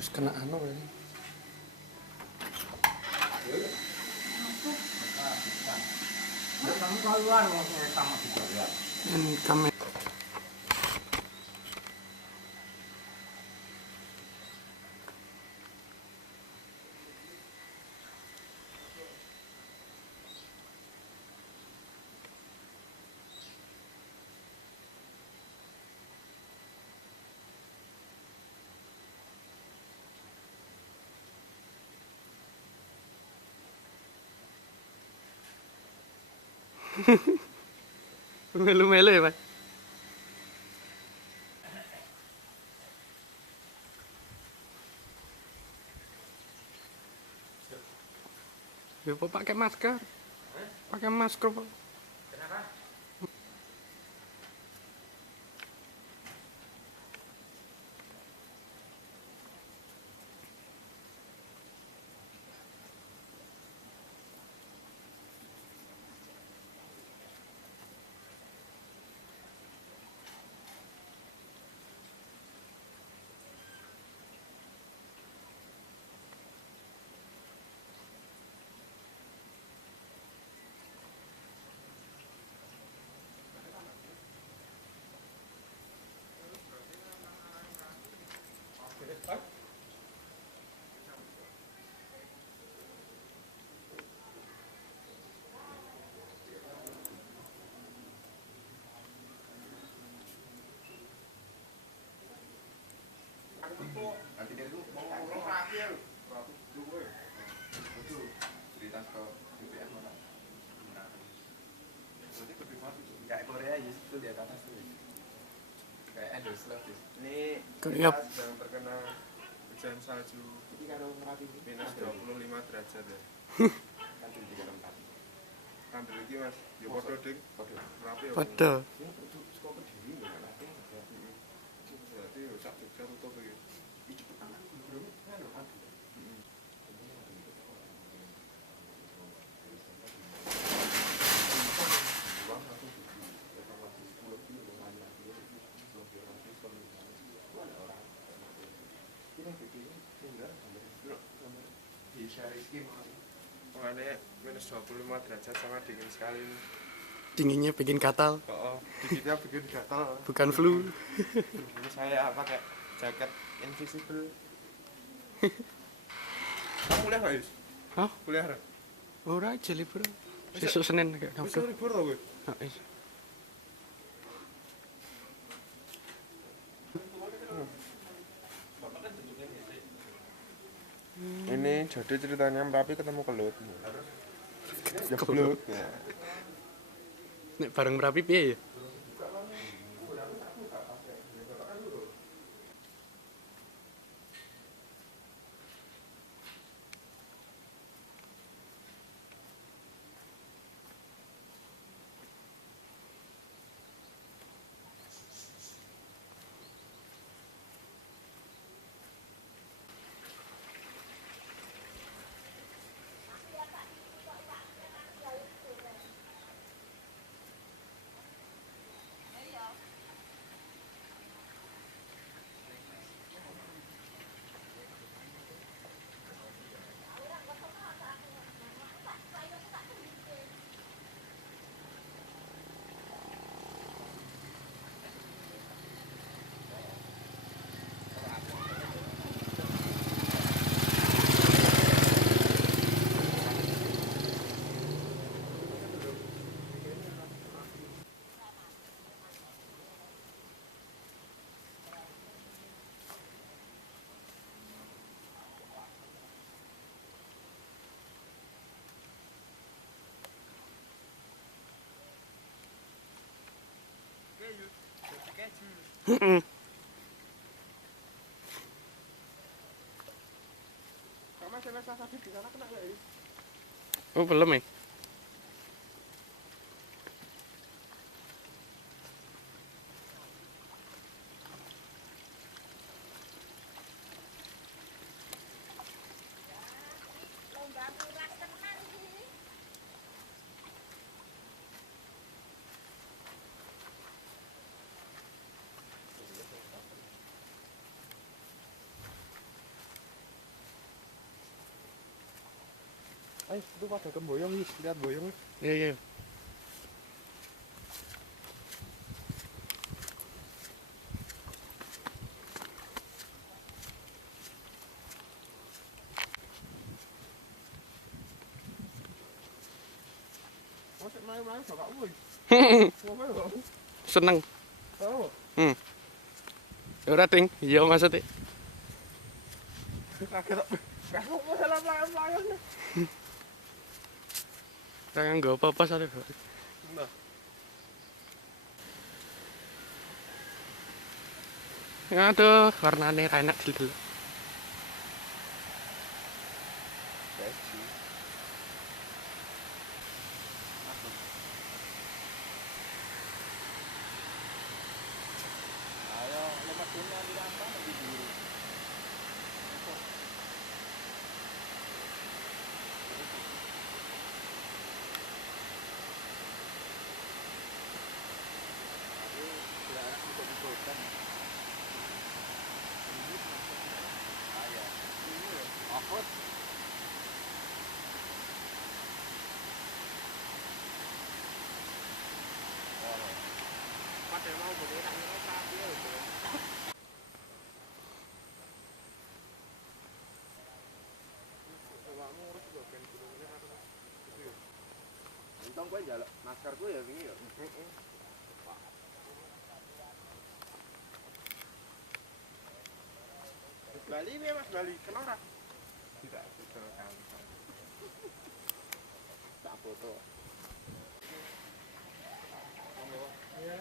Terus kena anu ini. Kamu keluar sama juga ya. Kami melu-melu ya, Pak. Ya, Pak, pakai masker. Pakai masker, Pak. Kenapa? Nanti dia tuh mau ngomong terakhir dulu itu cerita ke BPM mana berarti lebih mati kayak Korea ya itu di atas tuh kayak endless love ini Korea sedang terkena hujan salju ini kalau merapi minus 25 derajat ya. kan di 34 Ambil lagi mas, ya podo ding, rapi ya. pada ini untuk sekolah Kediri nggak mati Berarti ya sak Jogja tutup lagi. ini cepet amat belum kan loh kan Makanya minus 25 derajat sangat dingin sekali. dinginnya bikin gatal, Oh, dikitnya bikin gatal. bukan flu. Ini saya pakai jaket invisible. Kamu kuliah nggak, Yus? Hah? Kuliah nggak? Ora aja libur. Besok Senin kayak Bisa kamu. libur tau gue? Ini jadi ceritanya Merapi ketemu Kelut. Kelut. Ya. Nek bareng Merapi piye ya? Heeh. Oh, belum ya? Ayo, itu pada kemboyong, Yus. Lihat boyongnya. Iya, iya. Masuk main-main, gak woi. Ngomel kok. Seneng. Oh. Ya ora ting, iya maksudnya. Kaget. Kamu mau salah main-main. Jangan nggak apa-apa sate. Nah. Aduh, warnanya enak dulu. Ayo, lepas dunia di rantau lebih biru. Pada mau bergerak mereka dia itu. Untung gue jalan masker gue ya gini ya. Bali ini Mas Bali, kenal tak? Tidak sesuai. Tak foto. Ya.